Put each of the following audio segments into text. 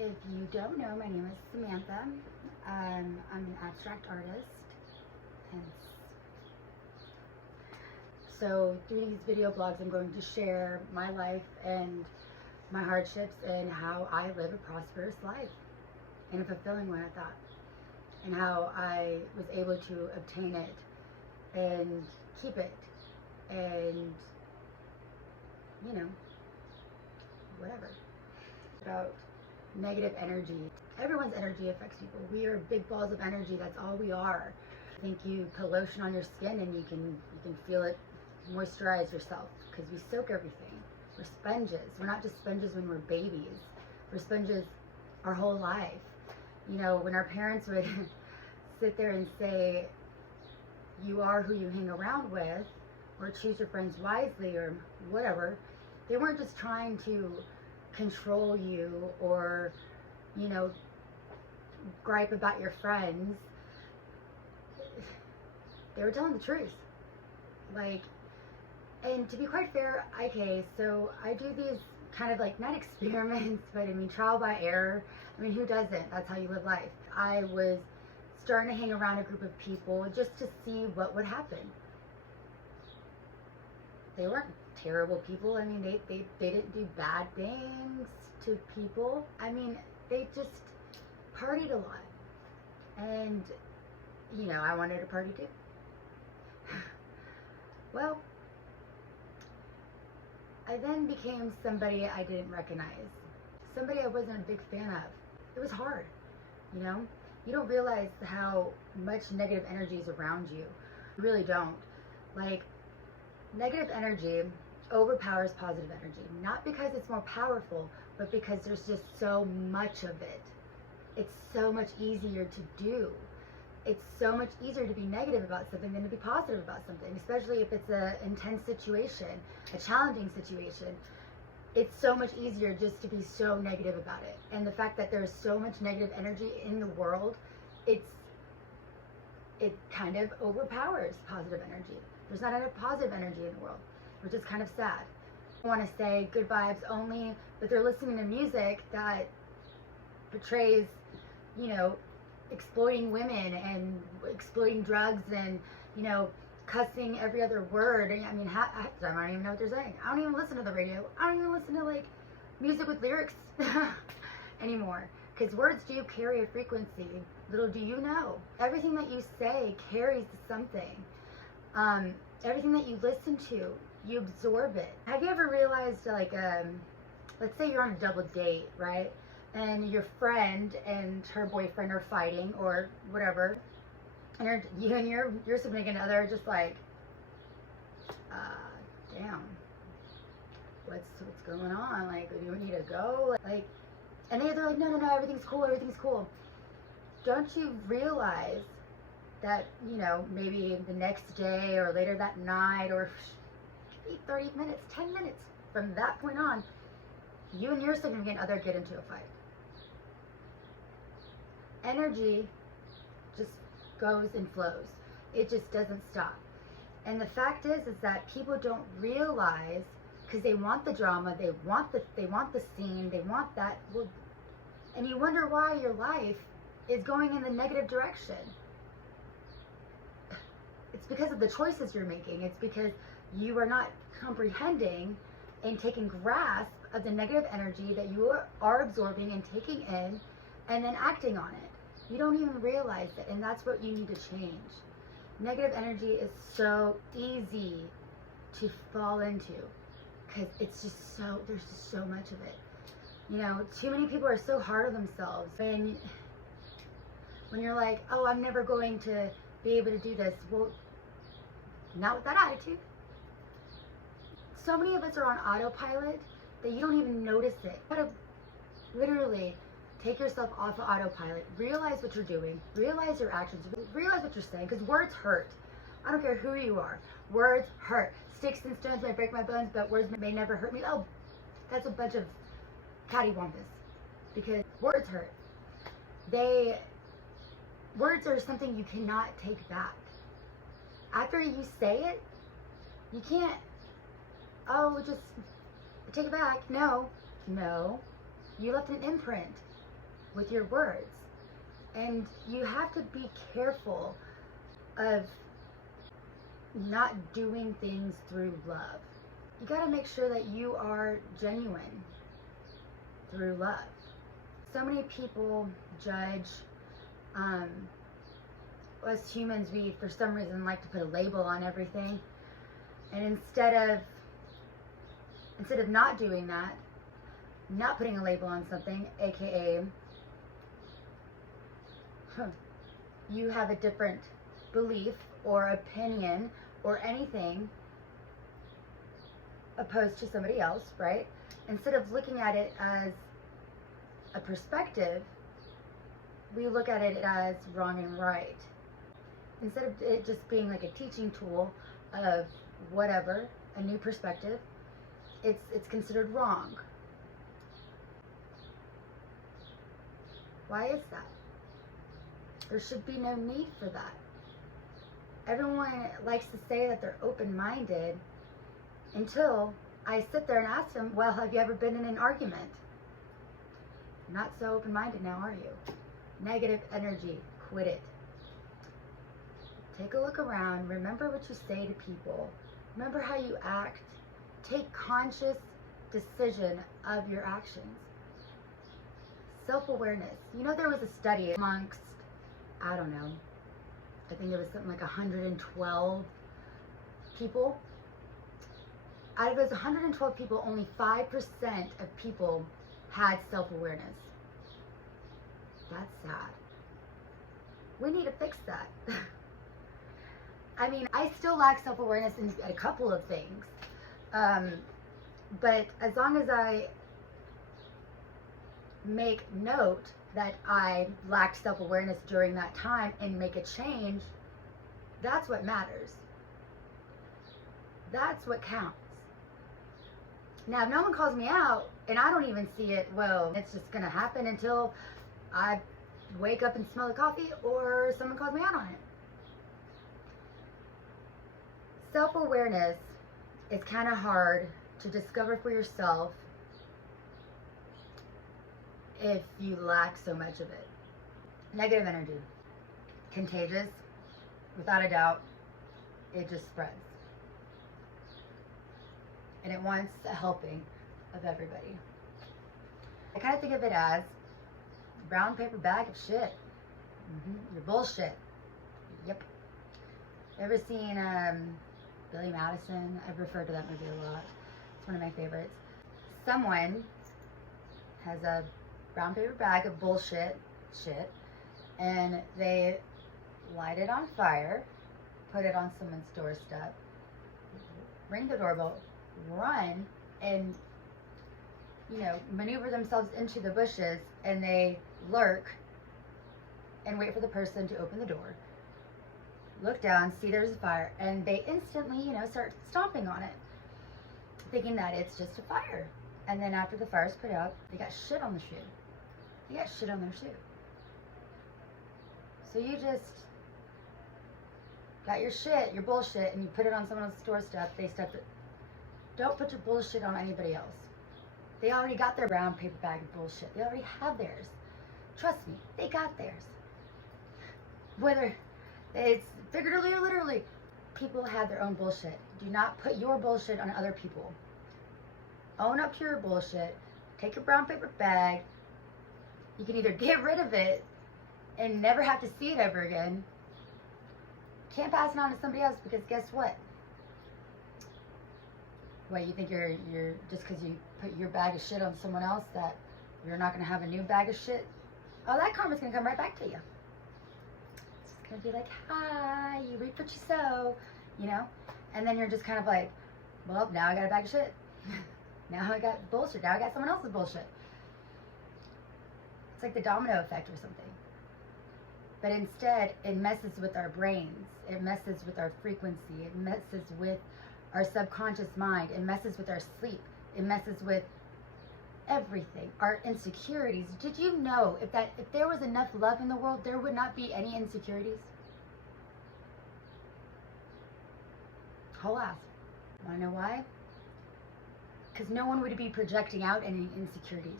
If you don't know, my name is Samantha. I'm an abstract artist, and so through these video blogs, I'm going to share my life and my hardships and how I live a prosperous life and a fulfilling one at that, and how I was able to obtain it and keep it, and whatever. About negative energy. Everyone's energy affects people. We are big balls of energy. That's all we are. I think you put lotion on your skin and you can feel it moisturize yourself, because we soak everything. We're sponges. We're not just sponges when we're babies. We're sponges our whole life. When our parents would sit there and say, you are who you hang around with, or choose your friends wisely, or whatever, they weren't just trying to control you or gripe about your friends. They were telling the truth. And to be quite fair, okay, so I do these kind of not experiments, but trial by error. Who doesn't? That's how you live life. I was starting to hang around a group of people just to see what would happen. They weren't terrible people. They didn't do bad things to people. They just partied a lot. And, I wanted to party too. Well, I then became somebody I didn't recognize. Somebody I wasn't a big fan of. It was hard, You don't realize how much negative energy is around you. You really don't. Negative energy overpowers positive energy. Not because it's more powerful, but because there's just so much of it. It's so much easier to do. It's so much easier to be negative about something than to be positive about something, especially if it's an intense situation, a challenging situation. It's so much easier just to be so negative about it. And the fact that there's so much negative energy in the world, it kind of overpowers positive energy. There's not enough positive energy in the world, which is kind of sad. I want to say good vibes only, but they're listening to music that portrays, exploiting women and exploiting drugs and, cussing every other word. I don't even know what they're saying. I don't even listen to the radio. I don't even listen to music with lyrics anymore, because words do carry a frequency. Little do you know, everything that you say carries something. Everything that you listen to, you absorb it. Have you ever realized, let's say you're on a double date, right? And your friend and her boyfriend are fighting or whatever, and you and your significant other are just damn, what's going on? Do you need to go? And they're like, no, everything's cool. Don't you realize that, maybe the next day or later that night, or 30 minutes, 10 minutes from that point on, you and your significant other get into a fight. Energy just goes and flows. It just doesn't stop. And the fact is that people don't realize, because they want the drama, they want the scene, they want that. Well, and you wonder why your life is going in the negative direction. It's because of the choices you're making. It's because you are not comprehending and taking grasp of the negative energy that you are absorbing and taking in, and then acting on it. You don't even realize it, and that's what you need to change. Negative energy is so easy to fall into, because there's just so much of it. Too many people are so hard on themselves. When you're like, oh, I'm never going to be able to do this. Well, not with that attitude. So many of us are on autopilot that you don't even notice it. You gotta literally take yourself off of autopilot. Realize what you're doing. Realize your actions. Realize what you're saying, because words hurt. I don't care who you are. Words hurt. Sticks and stones may break my bones, but words may never hurt me. Oh, that's a bunch of cattywampus, because words hurt. Words are something you cannot take back. After you say it, you can't, just take it back. No, you left an imprint. with your words. And you have to be careful of not doing things through love. You got to make sure that you are genuine through love. So many people judge. Us humans, we for some reason like to put a label on everything, and instead of not doing that, not putting a label on something, aka you have a different belief or opinion or anything opposed to somebody else, right? Instead of looking at it as a perspective, we look at it as wrong and right. Instead of it just being like a teaching tool of whatever, a new perspective, it's considered wrong. Why is that? There should be no need for that. Everyone likes to say that they're open-minded until I sit there and ask them, well, have you ever been in an argument? Not so open-minded now, are you? Negative energy, quit it. Take a look around, remember what you say to people, remember how you act, take conscious decision of your actions. Self-awareness. You know, there was a study amongst, I don't know, I think it was something like 112 people. Out of those 112 people, only 5% of people had self-awareness. That's sad. We need to fix that. I mean, I still lack self-awareness in a couple of things. But as long as I make note that I lacked self-awareness during that time and make a change, that's what matters. That's what counts. Now, if no one calls me out and I don't even see it, well, it's just going to happen until I wake up and smell the coffee or someone calls me out on it. Self-awareness is kind of hard to discover for yourself if you lack so much of it. Negative energy, contagious, without a doubt, it just spreads. And it wants a helping of everybody. I kind of think of it as a brown paper bag of shit. Your bullshit. Yep. Ever seen Billy Madison? I've referred to that movie a lot. It's one of my favorites. Someone has a brown paper bag of bullshit shit, and they light it on fire, put it on someone's doorstep, ring the doorbell, run, and maneuver themselves into the bushes, and they lurk and wait for the person to open the door, look down, see there's a fire, and they instantly start stomping on it, thinking that it's just a fire. And then after the fire's put out, they got shit on the shoe. They got shit on their shoe. So you just got your shit, your bullshit, and you put it on someone else's doorstep. They stepped it. Don't put your bullshit on anybody else. They already got their brown paper bag of bullshit. They already have theirs. Trust me, they got theirs. Whether it's figuratively or literally, people have their own bullshit. Do not put your bullshit on other people. Own up to your bullshit. Take your brown paper bag. You can either get rid of it and never have to see it ever again. Can't pass it on to somebody else, because guess what? What, you think you're just because you put your bag of shit on someone else that you're not going to have a new bag of shit? Oh, that karma's going to come right back to you. It's just going to be like, hi, you reap what you sow, And then you're just kind of like, well, now I got a bag of shit. Now I got bullshit. Now I got someone else's bullshit. It's like the domino effect or something. But instead, it messes with our brains. It messes with our frequency. It messes with our subconscious mind. It messes with our sleep. It messes with everything. Our insecurities. Did you know if there was enough love in the world, there would not be any insecurities? Whole ass. Want to know why? Because no one would be projecting out any insecurities.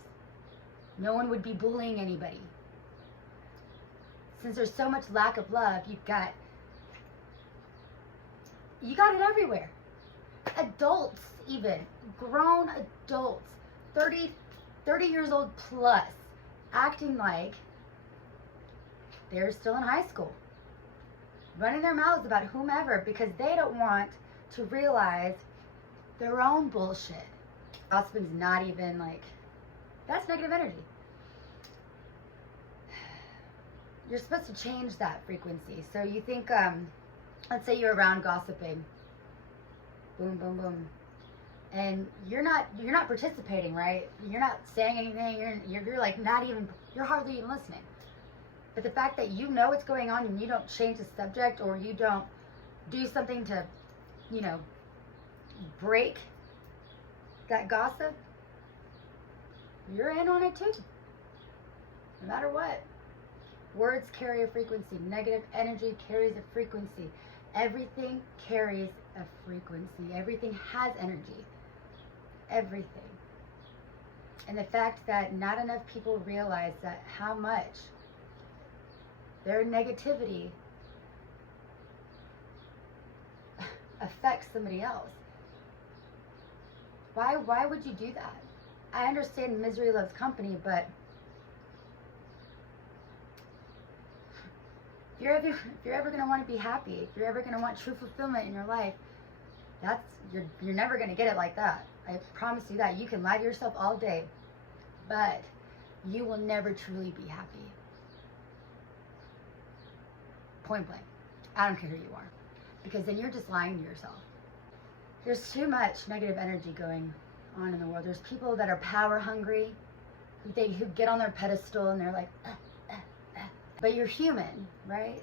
No one would be bullying anybody. Since there's so much lack of love, you got it everywhere. Adults, even grown adults, 30 years old plus, acting like they're still in high school, running their mouths about whomever because they don't want to realize their own bullshit. Gossiping's not even like, that's negative energy. You're supposed to change that frequency. So you think, let's say you're around gossiping, boom, boom, boom, and you're not participating, right? You're not saying anything. You're like not even, you're hardly even listening. But the fact that you know what's going on and you don't change the subject, or you don't do something to, break that gossip, you're in on it too. No matter what. Words carry a frequency. Negative energy carries a frequency. Everything carries a frequency. Everything has energy. Everything. And the fact that not enough people realize that how much their negativity affects somebody else. Why would you do that? I understand misery loves company, but if you're ever going to want to be happy, if you're ever going to want true fulfillment in your life, you're never going to get it like that. I promise you that. You can lie to yourself all day, but you will never truly be happy. Point blank. I don't care who you are, because then you're just lying to yourself. There's too much negative energy going on in the world. There's people that are power hungry, who get on their pedestal and they're like, but you're human, right?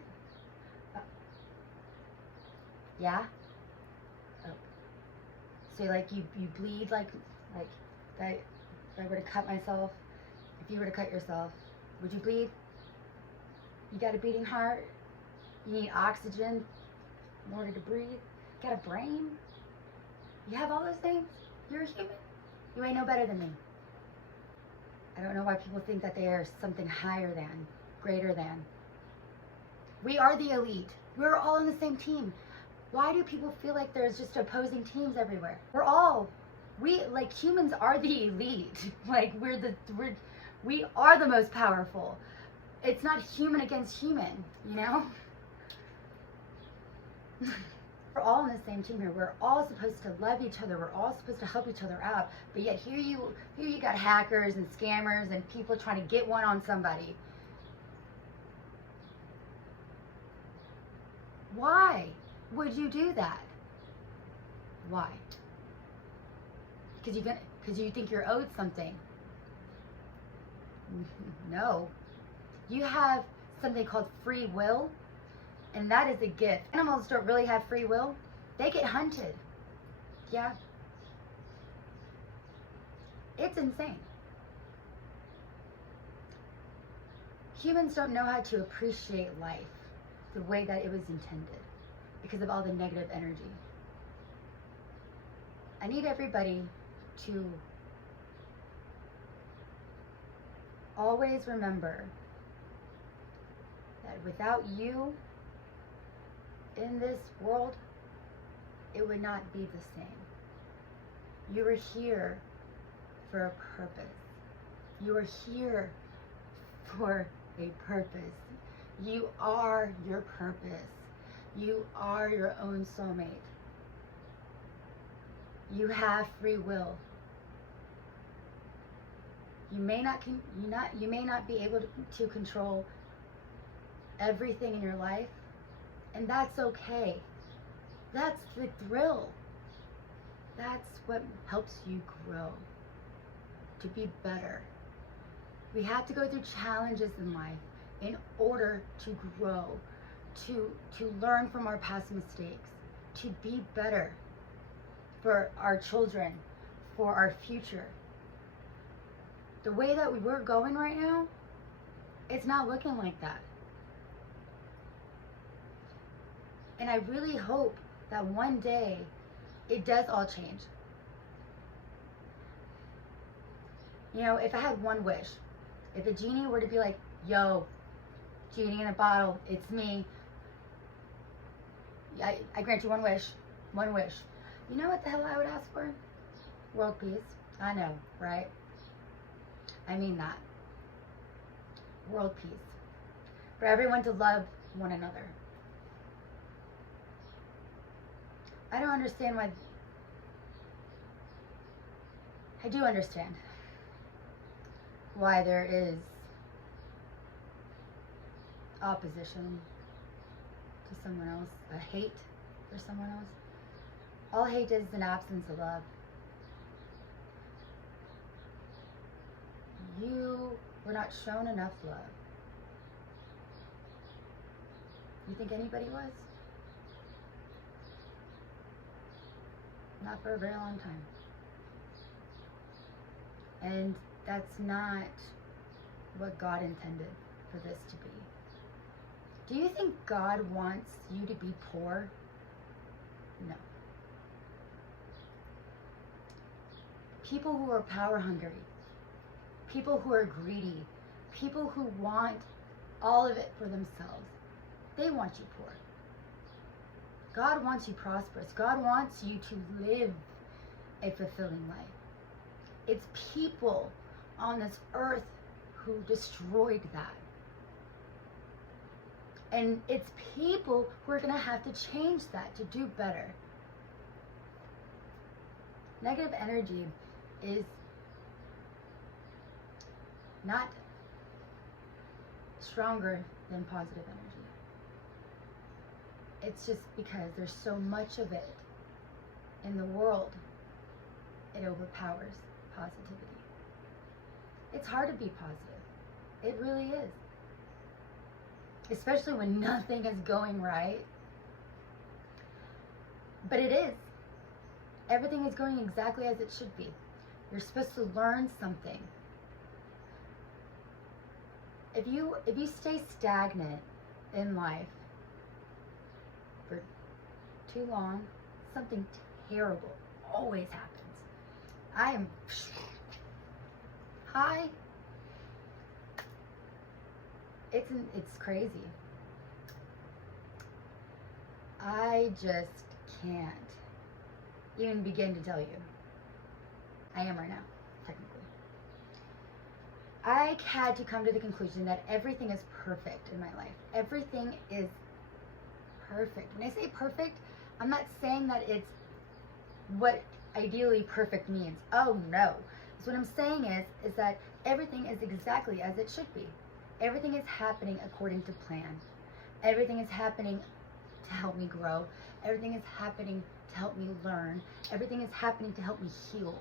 Yeah? Oh. So like you bleed like that. If I were to cut myself, if you were to cut yourself, would you bleed? You got a beating heart. You need oxygen in order to breathe. You got a brain. You have all those things. You're a human. You ain't no better than me. I don't know why people think that they are something higher than, greater than. We are the elite. We're all on the same team. Why do people feel like there's just opposing teams everywhere? We like humans are the elite. Like we are the most powerful. It's not human against human, We're all in the same team here. We're all supposed to love each other. We're all supposed to help each other out. But yet here you got hackers and scammers and people trying to get one on somebody. Why would you do that? Why? Because you think you're owed something. No. You have something called free will, and that is a gift. Animals don't really have free will. They get hunted. Yeah. It's insane. Humans don't know how to appreciate life the way that it was intended because of all the negative energy. I need everybody to always remember that without you in this world, it would not be the same. You were here for a purpose. You are here for a purpose. You are your purpose. You are your own soulmate. You have free will. You may not be able to control everything in your life, and that's okay. That's the thrill. That's what helps you grow, to be better. We have to go through challenges in life in order to grow, to learn from our past mistakes, to be better for our children, for our future. The way that we're going right now, it's not looking like that. And I really hope that one day it does all change. If I had one wish, If a genie were to be like, yo, genie in a bottle, it's me. I grant you one wish. One wish. You know what the hell I would ask for? World peace. I know, right? I mean that. World peace. For everyone to love one another. I don't understand why. I do understand why there is opposition to someone else, a hate for someone else. All hate is an absence of love. You were not shown enough love. You think anybody was? Not for a very long time. And that's not what God intended for this to be. Do you think God wants you to be poor? No. People who are power hungry, people who are greedy, people who want all of it for themselves, they want you poor. God wants you prosperous. God wants you to live a fulfilling life. It's people on this earth who destroyed that. And it's people who are going to have to change that to do better. Negative energy is not stronger than positive energy. It's just because there's so much of it in the world, it overpowers positivity. It's hard to be positive. It really is. Especially when nothing is going right. But it is. Everything is going exactly as it should be. You're supposed to learn something. If you stay stagnant in life for too long, something terrible always happens. Hi. It's crazy. I just can't even begin to tell you. I am right now, technically. I had to come to the conclusion that everything is perfect in my life. Everything is perfect. When I say perfect, I'm not saying that it's what ideally perfect means. Oh no. So what I'm saying is that everything is exactly as it should be. Everything is happening according to plan. Everything is happening to help me grow. Everything is happening to help me learn. Everything is happening to help me heal.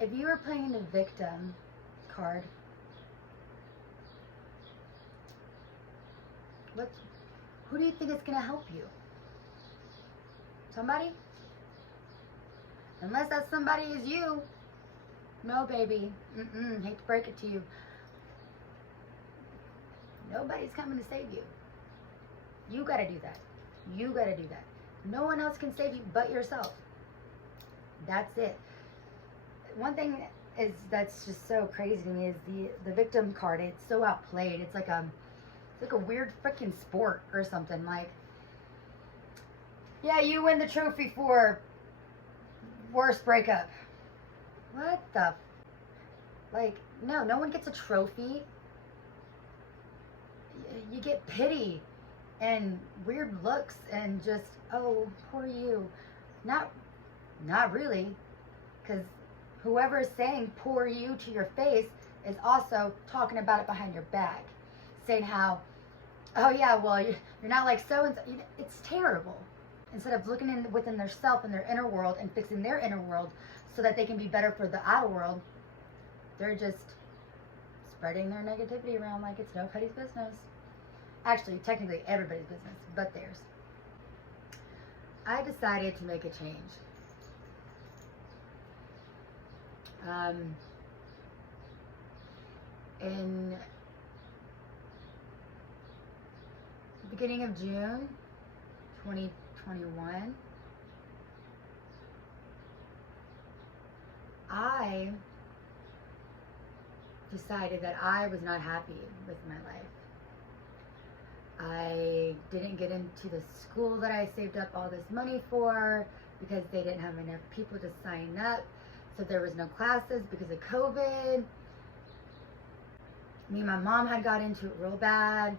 If you are playing the victim card, who do you think is going to help you? Somebody? Unless that somebody is you. No, baby. Hate to break it to you. Nobody's coming to save you. You gotta do that. You gotta do that. No one else can save you but yourself. That's it. One thing that's just so crazy to me is the victim card. It's so outplayed. It's like a weird freaking sport or something. Like, yeah, you win the trophy for worst breakup. What the? Like, no one gets a trophy. You get pity and weird looks and just, oh, poor you. Not really, because whoever is saying poor you to your face is also talking about it behind your back, saying how, oh yeah, well, you're not like so and so. It's terrible. Instead of looking within their self and their inner world and fixing their inner world so that they can be better for the outer world, they're just spreading their negativity around like it's nobody's business. Actually, technically everybody's business, but theirs. I decided to make a change. In the beginning of June 2021, I decided that I was not happy with my life. I didn't get into the school that I saved up all this money for because they didn't have enough people to sign up. So there was no classes because of COVID. Me and my mom had got into it real bad.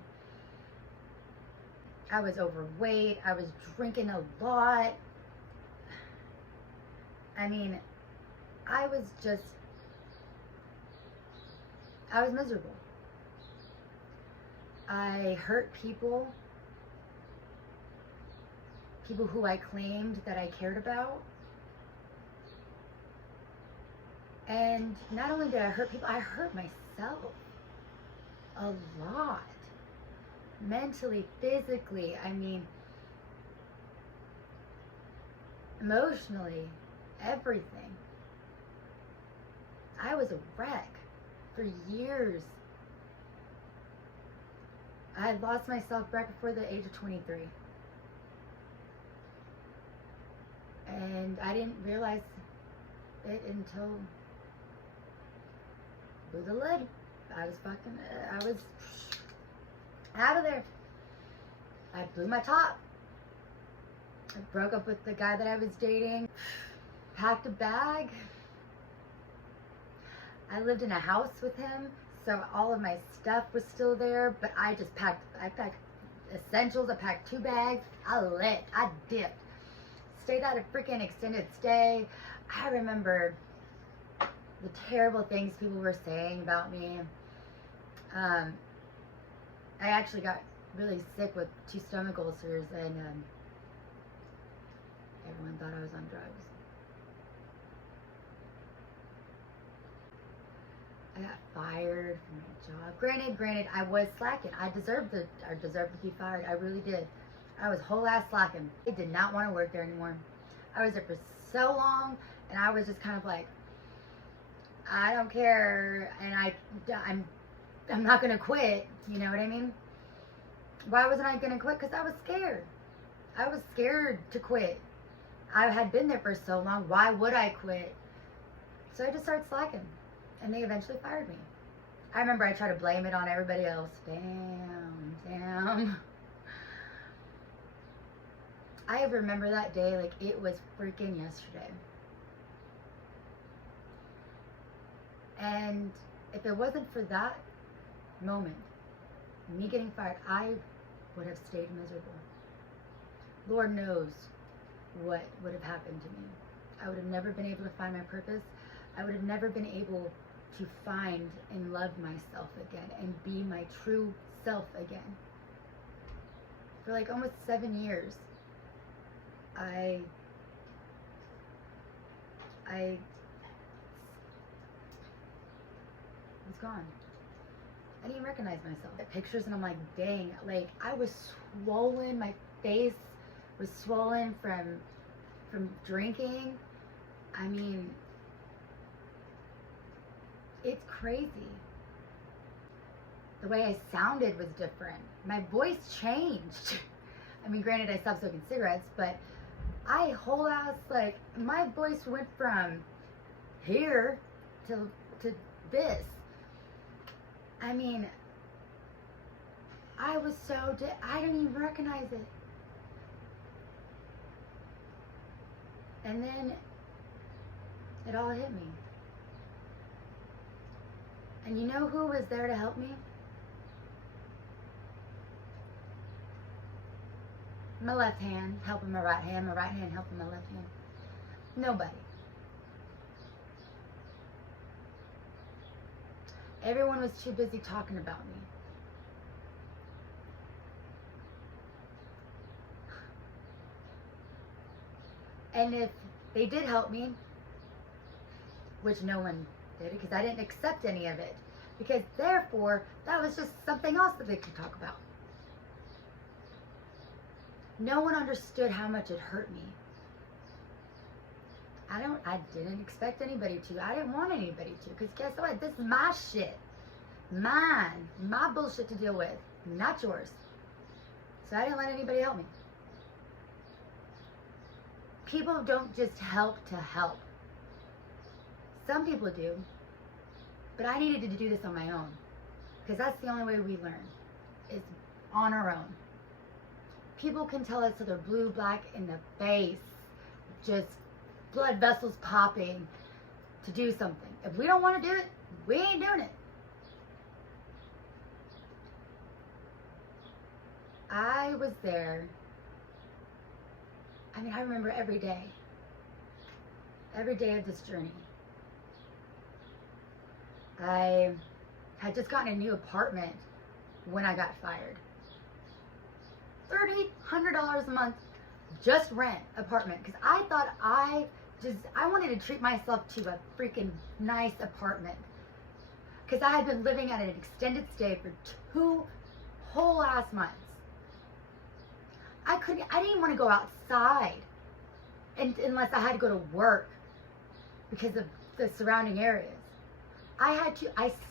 I was overweight. I was drinking a lot. I mean, I was miserable. I hurt people who I claimed that I cared about. And not only did I hurt people, I hurt myself a lot. Mentally, physically, I mean, emotionally, everything. I was a wreck for years. I had lost myself right before the age of 23. And I didn't realize it until blew the lid. I was out of there. I blew my top. I broke up with the guy that I was dating. Packed a bag. I lived in a house with him, so all of my stuff was still there, but I packed essentials. I packed 2 bags. I dipped. Stayed out a freaking extended stay. I remember the terrible things people were saying about me. I actually got really sick with 2 stomach ulcers, and everyone thought I was on drugs. I got fired from my job. Granted, I was slacking. I deserved to be fired. I really did. I was whole ass slacking. I did not want to work there anymore. I was there for so long, and I was just kind of like, I don't care, and I'm not gonna quit. You know what I mean? Why wasn't I gonna quit? Because I was scared. I was scared to quit. I had been there for so long. Why would I quit? So I just started slacking, and they eventually fired me. I remember I tried to blame it on everybody else. Damn. I remember that day like it was freaking yesterday. And if it wasn't for that moment, me getting fired, I would have stayed miserable. Lord knows what would have happened to me. I would have never been able to find my purpose. I would have never been able to find and love myself again and be my true self again. For like almost 7 years, I was gone. I didn't even recognize myself. The pictures, and I'm like, dang, like I was swollen. My face was swollen from drinking. I mean, it's crazy. The way I sounded was different. My voice changed. I mean, granted, I stopped smoking cigarettes, but I whole ass, like, my voice went from here to this. I mean, I was so I didn't even recognize it. And then it all hit me. And you know who was there to help me? My left hand helping my right hand helping my left hand. Nobody. Everyone was too busy talking about me. And if they did help me, which no one did because I didn't accept any of it, because therefore that was just something else that they could talk about. No one understood how much it hurt me. I didn't expect anybody to. I didn't want anybody to, because guess what? This is my shit. Mine. My bullshit to deal with, not yours. So I didn't let anybody help me. People don't just help to help. Some people do. But I needed to do this on my own, because that's the only way we learn, is on our own. People can tell us till they're blue, black in the face, just blood vessels popping, to do something. If we don't want to do it, we ain't doing it. I was there. I mean, I remember every day of this journey. I had just gotten a new apartment when I got fired. $3,100 a month, just rent apartment, because I thought I wanted to treat myself to a freaking nice apartment, because I had been living at an extended stay for 2 whole ass months. I didn't want to go outside unless I had to go to work because of the surrounding areas. I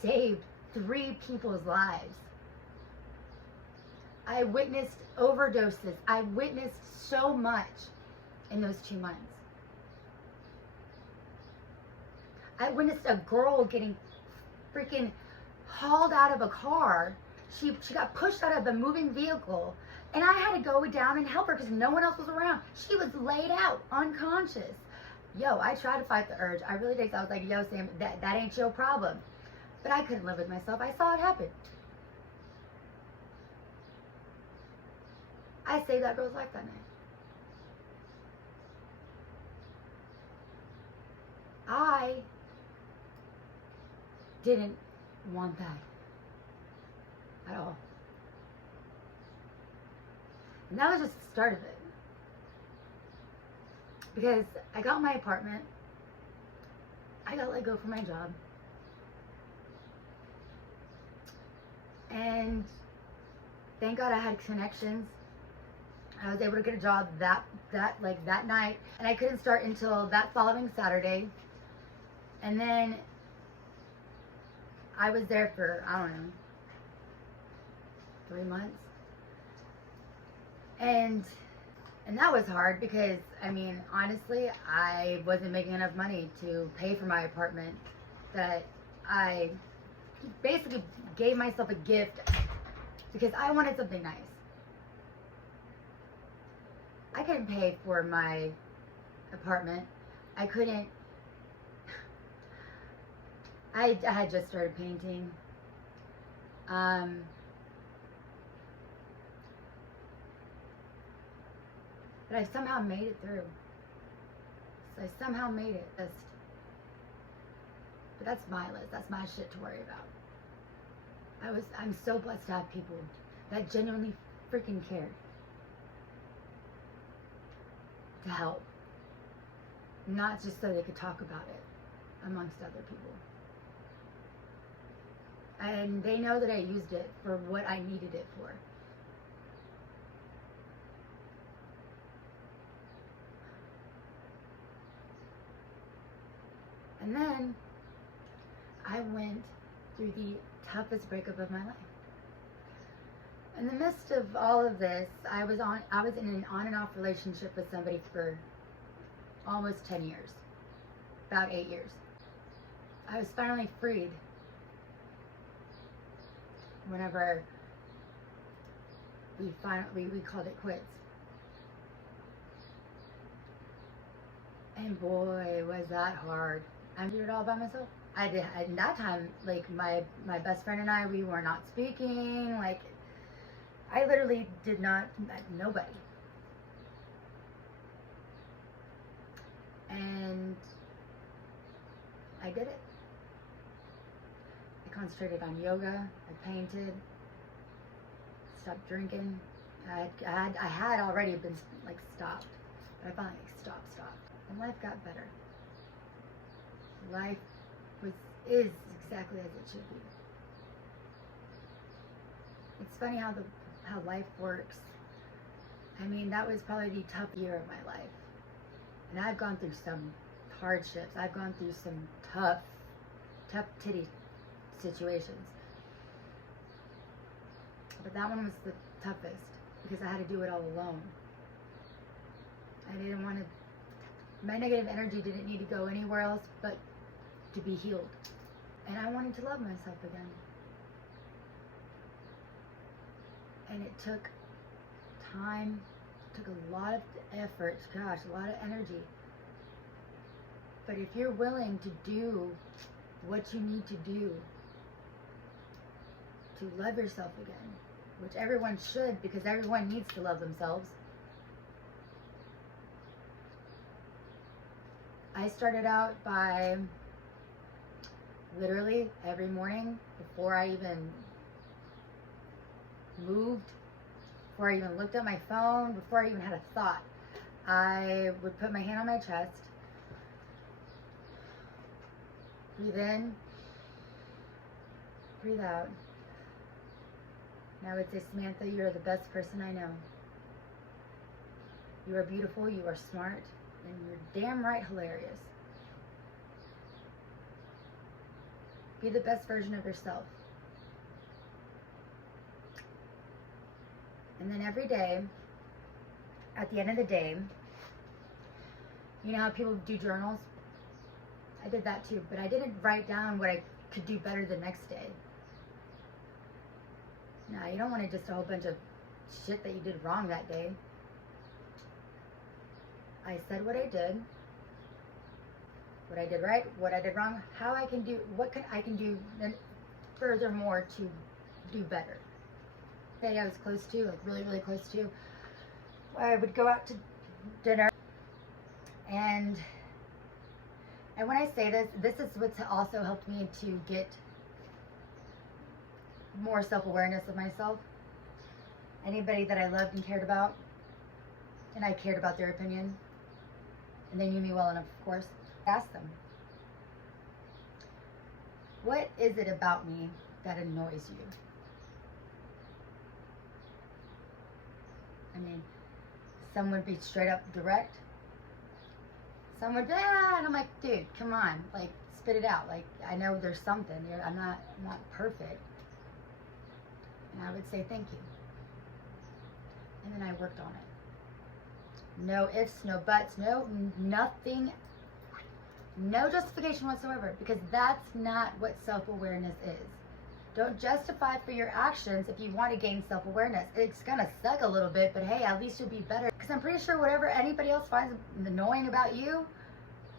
saved 3 people's lives. I witnessed overdoses. I witnessed so much in those 2 months. I witnessed a girl getting freaking hauled out of a car. She got pushed out of a moving vehicle, and I had to go down and help her because no one else was around. She was laid out, unconscious. Yo, I tried to fight the urge. I really did. I was like, yo, Sam, that ain't your problem. But I couldn't live with myself. I saw it happen. I saved that girl's life that night. I didn't want that at all. And that was just the start of it. Because I got my apartment. I got let go from my job. And thank God I had connections. I was able to get a job that night, and I couldn't start until that following Saturday. And then I was there for, I don't know, 3 months. And that was hard because, I mean, honestly, I wasn't making enough money to pay for my apartment. That I basically gave myself a gift because I wanted something nice. I couldn't pay for my apartment. I couldn't. I had just started painting. But I somehow made it through. So I somehow made it. But that's my list. That's my shit to worry about. I'm so blessed to have people that genuinely freaking cared to help. Not just so they could talk about it amongst other people. And they know that I used it for what I needed it for. And then I went through the toughest breakup of my life. In the midst of all of this, I was in an on and off relationship with somebody for almost 10 years. About 8 years. I was finally freed whenever we called it quits. And boy, was that hard. I did it all by myself. I did. In that time, like my best friend and I, we were not speaking. Like, I literally did not, nobody. And I did it. I concentrated on yoga. I painted. Stopped drinking. I had already been like stopped, but I finally stopped. And life got better. Life is exactly as it should be. It's funny how life works. I mean, that was probably the tough year of my life. And I've gone through some hardships. I've gone through some tough titty situations. But that one was the toughest because I had to do it all alone. I didn't want to, my negative energy didn't need to go anywhere else but to be healed. And I wanted to love myself again. And it took time, took a lot of effort, gosh, a lot of energy. But if you're willing to do what you need to do to love yourself again, which everyone should, because everyone needs to love themselves. I started out by literally every morning, before I even moved, before I even looked at my phone, before I even had a thought, I would put my hand on my chest, breathe in, breathe out. And I would say, Samantha, you are the best person I know. You are beautiful, you are smart, and you're damn right hilarious. Be the best version of yourself. And then every day, at the end of the day, you know how people do journals? I did that too, but I didn't write down what I could do better the next day. No, you don't want to just a whole bunch of shit that you did wrong that day. I said what I did, what I did right, what I did wrong, how I can do, what I can do furthermore to do better. Day I was close to, like really, really close to, I would go out to dinner, and when I say this, this is what's also helped me to get more self-awareness of myself. Anybody that I loved and cared about, and I cared about their opinion, and they knew me well enough, of course, ask them, what is it about me that annoys you? I mean, some would be straight up direct. Some would be, and I'm like, dude, come on, like, spit it out. Like, I know there's something. I'm not perfect. And I would say thank you. And then I worked on it. No ifs, no buts, no nothing, no justification whatsoever, because that's not what self-awareness is. Don't justify for your actions if you want to gain self-awareness. It's gonna suck a little bit, but hey, at least you'll be better. Because I'm pretty sure whatever anybody else finds annoying about you,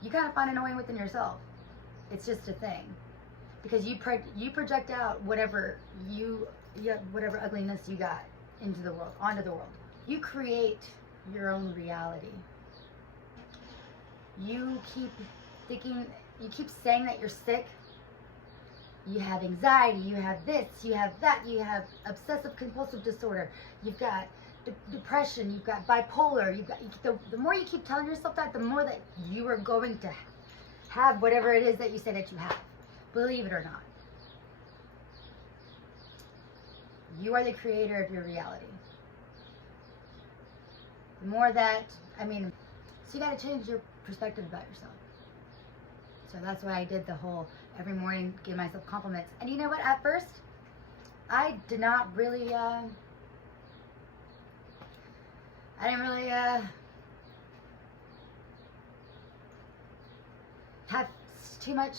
you kind of find annoying within yourself. It's just a thing. Because you project out whatever whatever ugliness you got into the world, onto the world. You create your own reality. You keep thinking, you keep saying that you're sick. You have anxiety, you have this, you have that, you have obsessive compulsive disorder, you've got depression, you've got bipolar, you've got, the more you keep telling yourself that, the more that you are going to have whatever it is that you say that you have. Believe it or not. You are the creator of your reality. The more that, so you gotta change your perspective about yourself. So that's why I did the whole every morning give myself compliments. And you know what? At first, I did not really, I didn't really have too much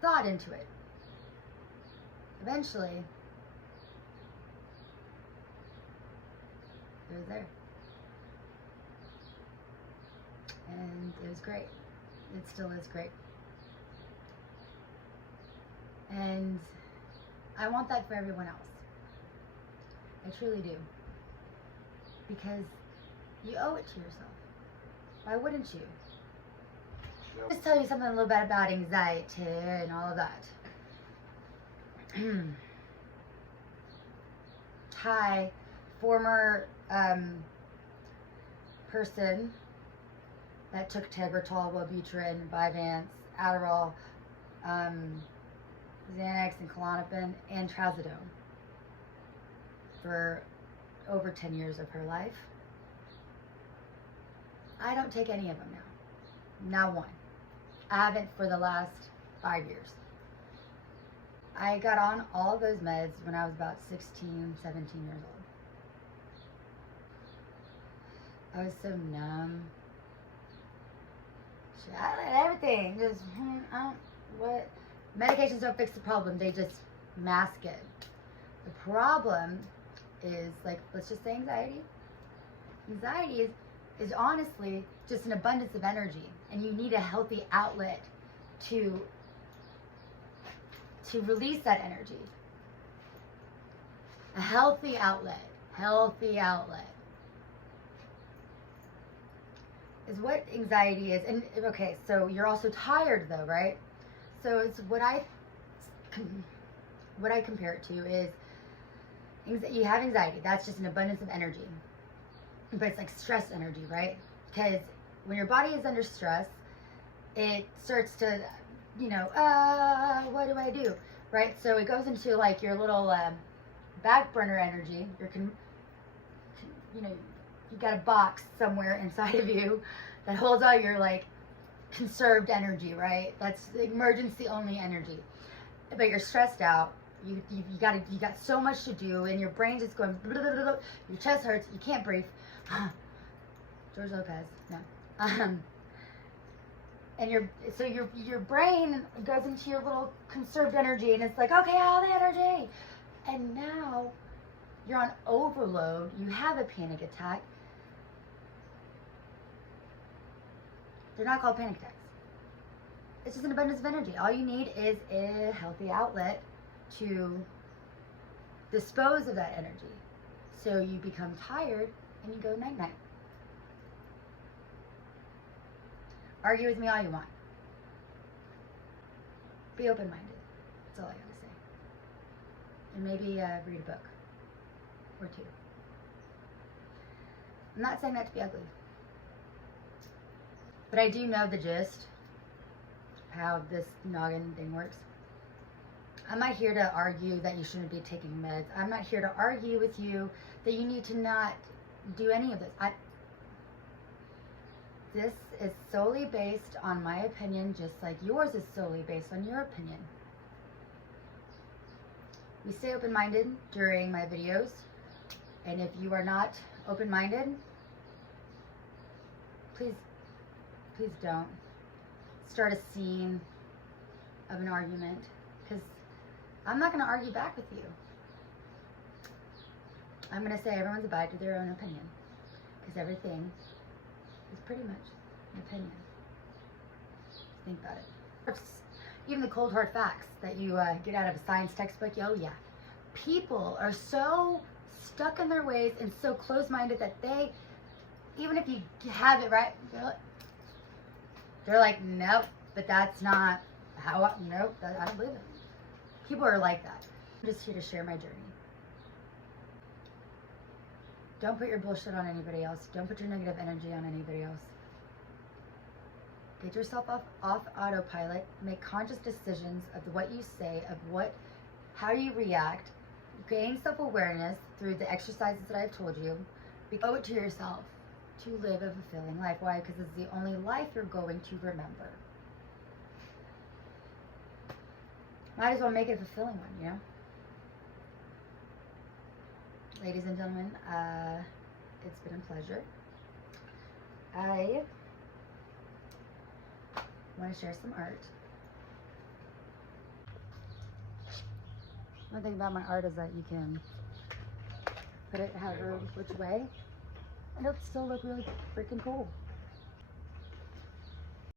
thought into it. Eventually, it was there. And it was great. It still is great. And I want that for everyone else. I truly do. Because you owe it to yourself. Why wouldn't you? I'll just tell you something a little bit about anxiety and all of that. Hi, former person that took Tegretol, Wellbutrin, Vyvanse, Adderall, Xanax, and Klonopin, and Trazodone for over 10 years of her life. I don't take any of them now. Not one. I haven't for the last 5 years. I got on all of those meds when I was about 16, 17 years old. I was so numb. everything. Just, what? Medications don't fix the problem. They just mask it. The problem is, like, let's just say anxiety. Anxiety is honestly just an abundance of energy, and you need a healthy outlet to release that energy. A healthy outlet is what anxiety is. And okay, so you're also tired though, right? So it's what I compare it to is you have anxiety. That's just an abundance of energy, but it's like stress energy, right? Because when your body is under stress, it starts to, what do I do, right? So it goes into like your little back burner energy. You got a box somewhere inside of you that holds all your like conserved energy, right? That's emergency only energy. But you're stressed out. You got so much to do, and your brain's just going. Blah, blah, blah, blah. Your chest hurts. You can't breathe. George Lopez, no. And your brain goes into your little conserved energy, and it's like, okay, all the energy, and now you're on overload. You have a panic attack. They're not called panic attacks. It's just an abundance of energy. All you need is a healthy outlet to dispose of that energy. So you become tired and you go night-night. Argue with me all you want. Be open-minded. That's all I gotta say. And maybe read a book or two. I'm not saying that to be ugly. But I do know the gist, how this noggin thing works. I'm not here to argue that you shouldn't be taking meds. I'm not here to argue with you that you need to not do any of this. This is solely based on my opinion, just like yours is solely based on your opinion. We stay open-minded during my videos, and if you are not open-minded, please don't start a scene of an argument, because I'm not going to argue back with you. I'm going to say everyone's abide to their own opinion, because everything is pretty much an opinion. Think about it. Even the cold hard facts that you get out of a science textbook, oh yeah. People are so stuck in their ways and so close-minded that they, even if you have it right, they're like, nope, but that's not how I don't believe it. People are like that. I'm just here to share my journey. Don't put your bullshit on anybody else. Don't put your negative energy on anybody else. Get yourself off autopilot. Make conscious decisions of what you say, how you react. Gain self-awareness through the exercises that I've told you. Owe it to yourself to live a fulfilling life. Why? Because it's the only life you're going to remember. Might as well make it a fulfilling one, Ladies and gentlemen, it's been a pleasure. I want to share some art. One thing about my art is that you can put it however which way, and it'll still look really freaking cool.